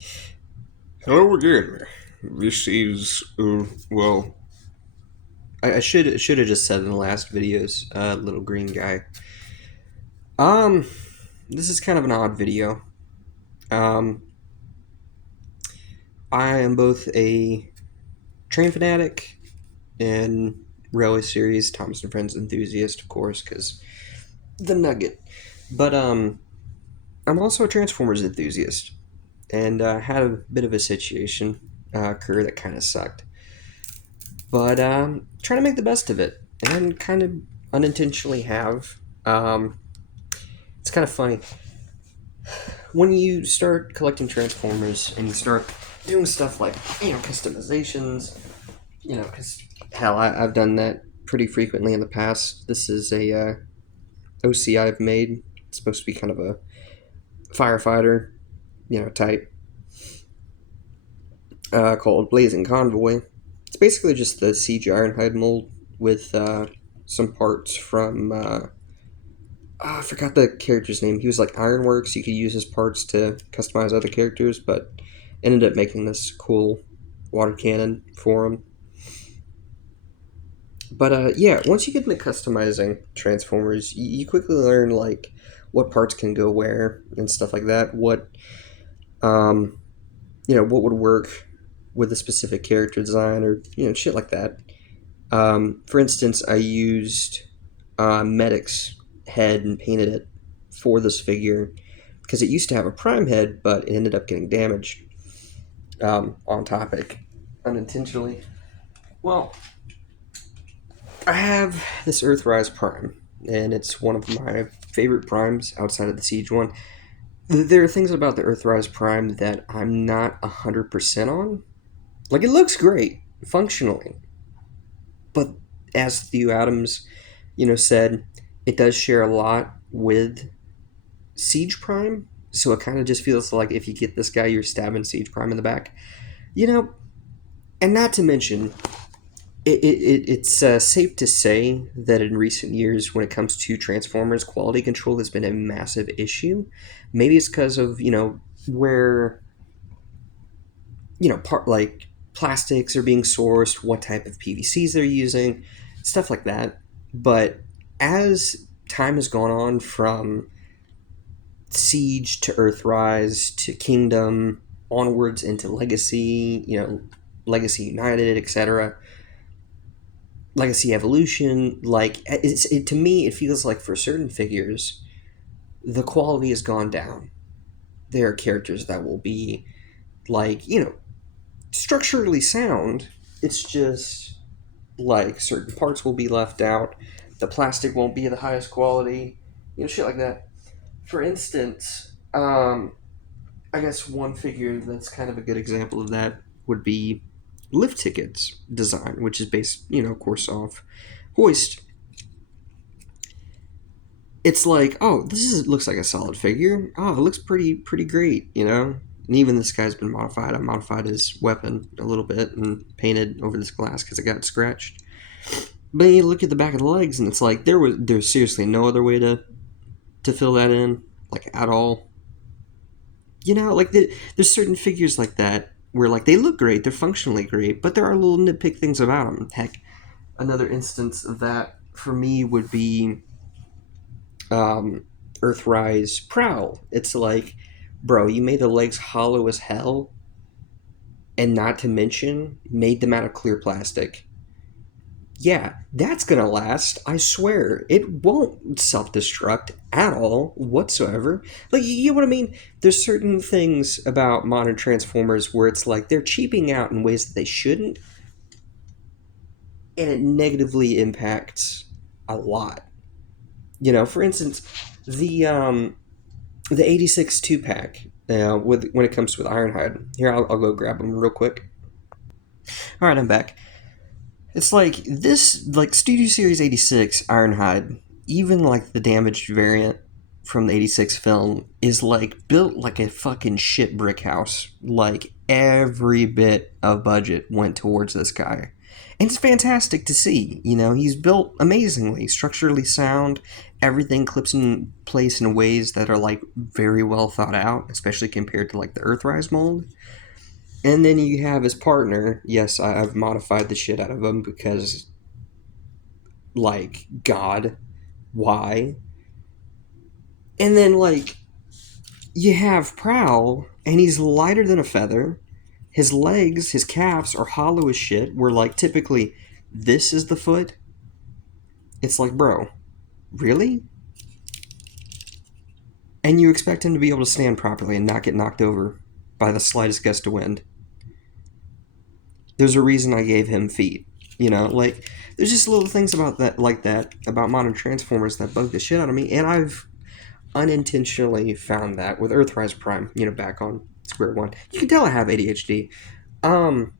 Hello again. This is, well, I should have just said in the last videos, little green guy. Um, this is kind of an odd video. Um, I am both a train fanatic and railway series Thomas and Friends enthusiast, of course, because the Nugget. But I'm also a Transformers enthusiast, and had a bit of a situation occur that kind of sucked. But trying to make the best of it, and kind of unintentionally have. Um, it's kind of funny when you start collecting Transformers and you start doing stuff like customizations. Because hell, I've done that pretty frequently in the past. This is a OC I've made. It's supposed to be kind of a firefighter, type, called Blazing Convoy. It's basically just the Siege Ironhide mold with some parts from I forgot the character's name. He was like Ironworks. You could use his parts to customize other characters, but ended up making this cool water cannon for him. But yeah, once you get into customizing Transformers, you quickly learn like what parts can go where and stuff like that. Um, what would work with a specific character design or shit like that. For instance, I used Medic's head and painted it for this figure because it used to have a prime head, but it ended up getting damaged. On topic, unintentionally. Well, I have this Earthrise Prime, and it's one of my favorite primes outside of the Siege one. There are things about the Earthrise Prime that I'm not 100% on. Like, it looks great, functionally, but as Theo Adams, said, it does share a lot with Siege Prime, so it kind of just feels like if you get this guy, you're stabbing Siege Prime in the back. You know, and not to mention, it's safe to say that in recent years, when it comes to Transformers, quality control has been a massive issue. Maybe it's because of where part like plastics are being sourced, what type of PVCs they're using, stuff like that. But as time has gone on from Siege to Earthrise to Kingdom onwards into Legacy, Legacy United, etc. Legacy Evolution, like to me, it feels like for certain figures, the quality has gone down. There are characters that will be like structurally sound. It's just like certain parts will be left out. The plastic won't be the highest quality. Shit like that. For instance, I guess one figure that's kind of a good example of that would be Lift Ticket's design, which is based, of course, off Hoist. It's like, oh, looks like a solid figure. Oh, it looks pretty great, And even this guy's been modified. I modified his weapon a little bit and painted over this glass because it got scratched. But then you look at the back of the legs, and it's like there's seriously no other way to fill that in, like at all. Like there's certain figures like that where like they look great, they're functionally great, but there are little nitpick things about them. Heck, another instance of that for me would be Earthrise Prowl. It's like, bro, you made the legs hollow as hell, and not to mention made them out of clear plastic. Yeah, that's gonna last. I swear, it won't self-destruct at all whatsoever. Like, you know what I mean? There's certain things about modern Transformers where it's like they're cheaping out in ways that they shouldn't, and it negatively impacts a lot. For instance, the um, the '86 two pack. With when it comes with Ironhide, here I'll go grab them real quick. All right, I'm back. It's like this, like Studio Series '86 Ironhide, even like the damaged variant from the '86 film is like built like a fucking shit brick house. Like every bit of budget went towards this guy. And it's fantastic to see. He's built amazingly, structurally sound, everything clips in place in ways that are like very well thought out, especially compared to like the Earthrise mold. And then you have his partner. Yes, I've modified the shit out of him because, like, God, why? And then, like, you have Prowl, and he's lighter than a feather. His legs, his calves are hollow as shit, where, like, typically this is the foot. It's like, bro, really? And you expect him to be able to stand properly and not get knocked over by the slightest gust of wind. There's a reason I gave him feet. You know, like, there's just little things about that, like that, about modern Transformers that bug the shit out of me, and I've unintentionally found that with Earthrise Prime, you know, back on square one. You can tell I have ADHD. Um,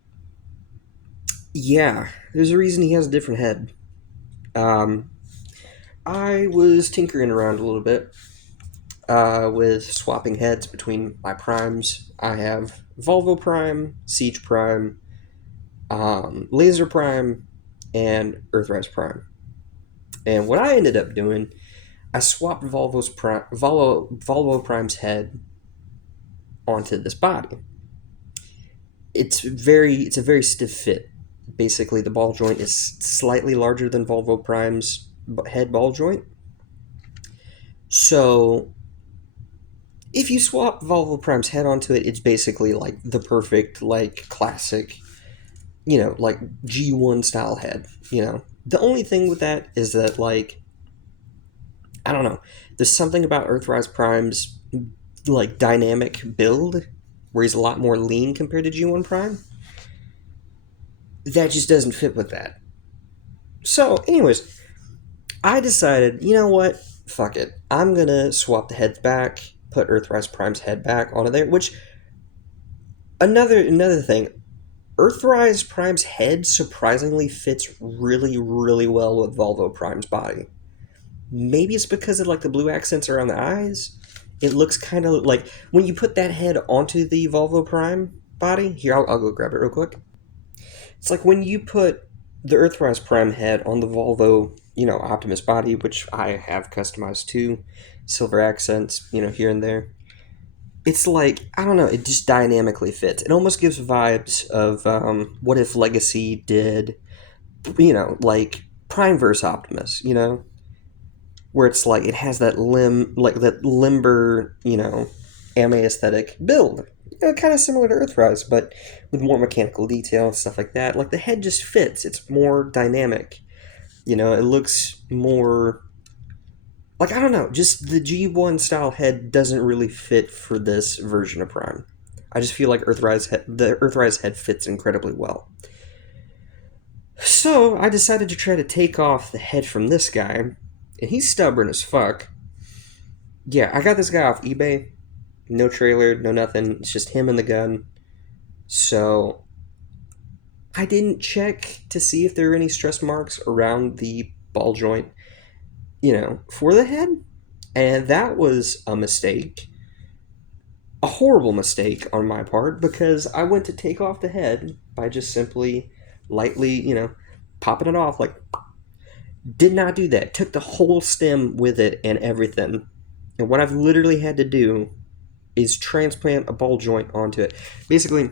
yeah, there's a reason he has a different head. Um, I was tinkering around a little bit with swapping heads between my primes. I have Volvo Prime, Siege Prime, Laser Prime, and Earthrise Prime. And what I ended up doing, I swapped Volvo Prime's head onto this body. It's a very stiff fit. Basically, the ball joint is slightly larger than Volvo Prime's head ball joint. So if you swap Volvo Prime's head onto it, it's basically like the perfect, like, classic, you know, like G1 style head, you know. The only thing with that is that, like, I don't know, there's something about Earthrise Prime's, like, dynamic build where he's a lot more lean compared to G1 Prime. That just doesn't fit with that. So, anyways, I decided, you know what? Fuck it. I'm gonna swap the heads back, put Earthrise Prime's head back onto there, which another thing, Earthrise Prime's head surprisingly fits really, really well with Volvo Prime's body. Maybe it's because of like the blue accents around the eyes. It looks kind of like when you put that head onto the Volvo Prime body. Here, I'll go grab it real quick. It's like when you put the Earthrise Prime head on the Volvo, you know, Optimus body, which I have customized too, silver accents, you know, here and there. It's like, I don't know, it just dynamically fits. It almost gives vibes of what if Legacy did, you know, like Prime vs. Optimus, you know, where it's like it has that that limber, you know, anime aesthetic build. You know, kind of similar to Earthrise, but with more mechanical detail and stuff like that. Like the head just fits. It's more dynamic. You know, it looks more like, I don't know, just the G1 style head doesn't really fit for this version of Prime. I just feel like the Earthrise head fits incredibly well. So I decided to try to take off the head from this guy, and he's stubborn as fuck. Yeah, I got this guy off eBay. No trailer, no nothing. It's just him and the gun. So I didn't check to see if there were any stress marks around the ball joint, you know, for the head. And that was a mistake. A horrible mistake on my part because I went to take off the head by just simply lightly, you know, popping it off. Like, did not do that. Took the whole stem with it and everything. And what I've literally had to do is transplant a ball joint onto it. Basically,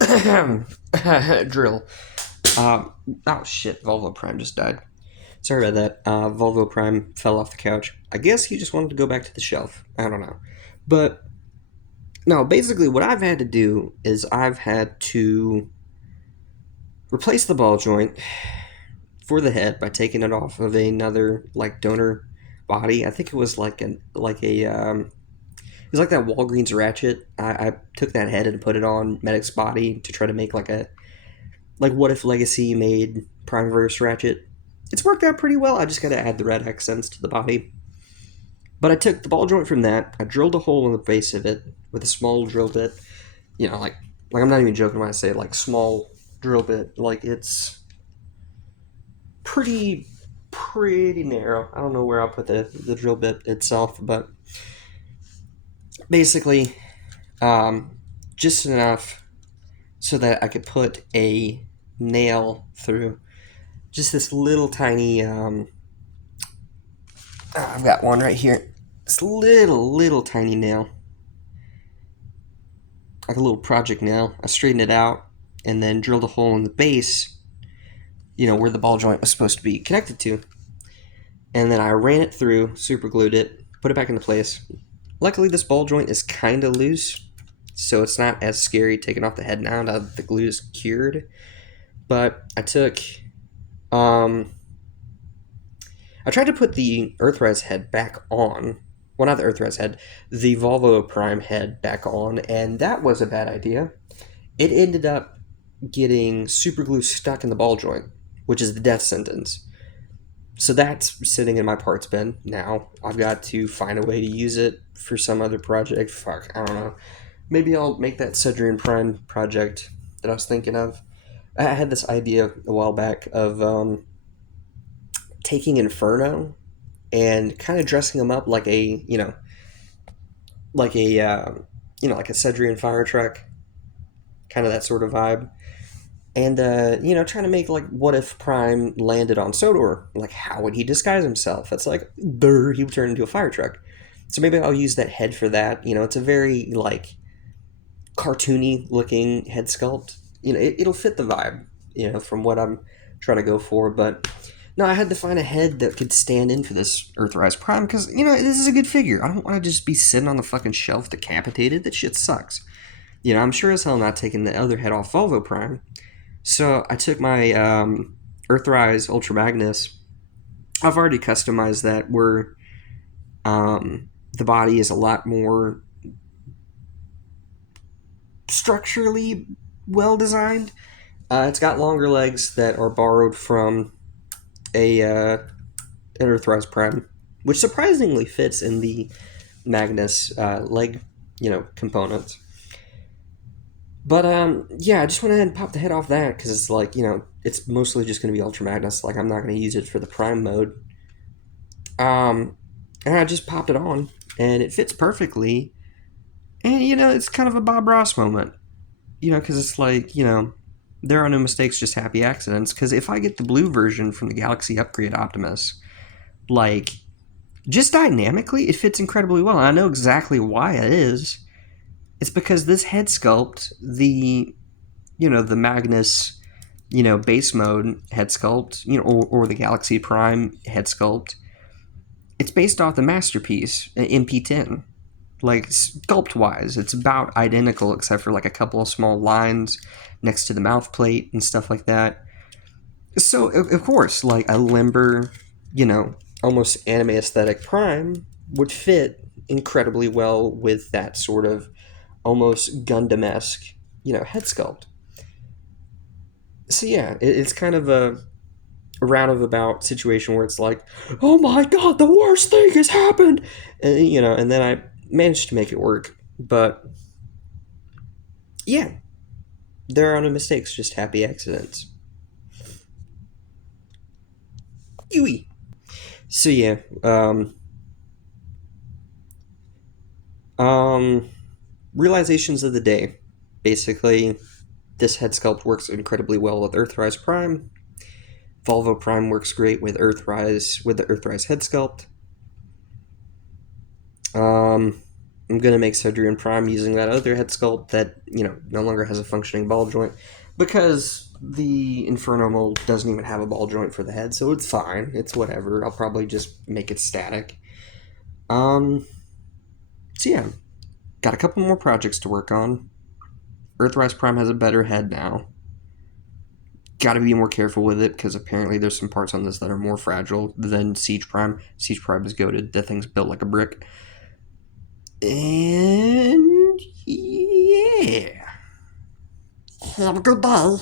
drill. Oh shit, Volvo Prime just died. Sorry about that. Volvo Prime fell off the couch. I guess he just wanted to go back to the shelf. I don't know. But, no, basically what I've had to do is I've had to replace the ball joint for the head by taking it off of another, like, donor body. I think it was like it was like that Walgreens ratchet. I took that head and put it on Medic's body to try to make like what if Legacy made Primeverse ratchet. It's worked out pretty well. I just got to add the red accents to the body. But I took the ball joint from that. I drilled a hole in the base of it with a small drill bit. You know, like I'm not even joking when I say like small drill bit. Like it's pretty narrow. I don't know where I'll put the drill bit itself, but basically, just enough so that I could put a nail through just this little tiny I've got one right here. It's a little tiny nail. Like a little project nail. I straightened it out and then drilled a hole in the base, where the ball joint was supposed to be connected to. And then I ran it through, super glued it, put it back into place. Luckily, this ball joint is kind of loose, so it's not as scary taking off the head now that the glue is cured. But I tried to put the Earthrise head back on. Well, not the Earthrise head, the Volvo Prime head back on, and that was a bad idea. It ended up getting super glue stuck in the ball joint, which is the death sentence. So that's sitting in my parts bin now. I've got to find a way to use it for some other project. Fuck, I don't know. Maybe I'll make that Cedrian Prime project that I was thinking of. I had this idea a while back of taking Inferno and kind of dressing them up like like a Cedrian fire truck, kind of that sort of vibe. And trying to make like, what if Prime landed on Sodor? Like, how would he disguise himself? It's like, he would turn into a fire truck. So maybe I'll use that head for that. It's a very like cartoony looking head sculpt. It'll fit the vibe. From what I'm trying to go for. But no, I had to find a head that could stand in for this Earthrise Prime because this is a good figure. I don't want to just be sitting on the fucking shelf decapitated. That shit sucks. I'm sure as hell not taking the other head off Volvo Prime. So I took my Earthrise Ultra Magnus. I've already customized that where the body is a lot more structurally well designed. It's got longer legs that are borrowed from an Earthrise Prime, which surprisingly fits in the Magnus leg, components. But I just went ahead and popped the head off that because it's like, it's mostly just going to be Ultra Magnus. Like, I'm not going to use it for the Prime mode. And I just popped it on, and it fits perfectly. And it's kind of a Bob Ross moment, because it's like, there are no mistakes, just happy accidents. Because if I get the blue version from the Galaxy Upgrade Optimus, like, just dynamically, it fits incredibly well. And I know exactly why it is. It's because this head sculpt, the Magnus, base mode head sculpt, or the Galaxy Prime head sculpt, it's based off the Masterpiece MP10. Like, sculpt-wise, it's about identical except for like a couple of small lines next to the mouth plate and stuff like that. So, of course, like a limber, almost anime aesthetic Prime would fit incredibly well with that sort of almost Gundam-esque, head sculpt. So yeah, it's kind of a roundabout situation where it's like, oh my god, the worst thing has happened, and then I managed to make it work. But yeah, there are no mistakes, just happy accidents. Yui. So yeah, um, realizations of the day. Basically, this head sculpt works incredibly well with Earthrise Prime. Volvo Prime works great with Earthrise with the Earthrise head sculpt. I'm gonna make Cedrian Prime using that other head sculpt that no longer has a functioning ball joint because the Inferno mold doesn't even have a ball joint for the head, so it's fine. It's whatever. I'll probably just make it static. Um, so yeah, got a couple more projects to work on. Earthrise Prime has a better head now. Got to be more careful with it because apparently there's some parts on this that are more fragile than Siege Prime. Siege Prime is goated. That thing's built like a brick. And yeah. Have a good day.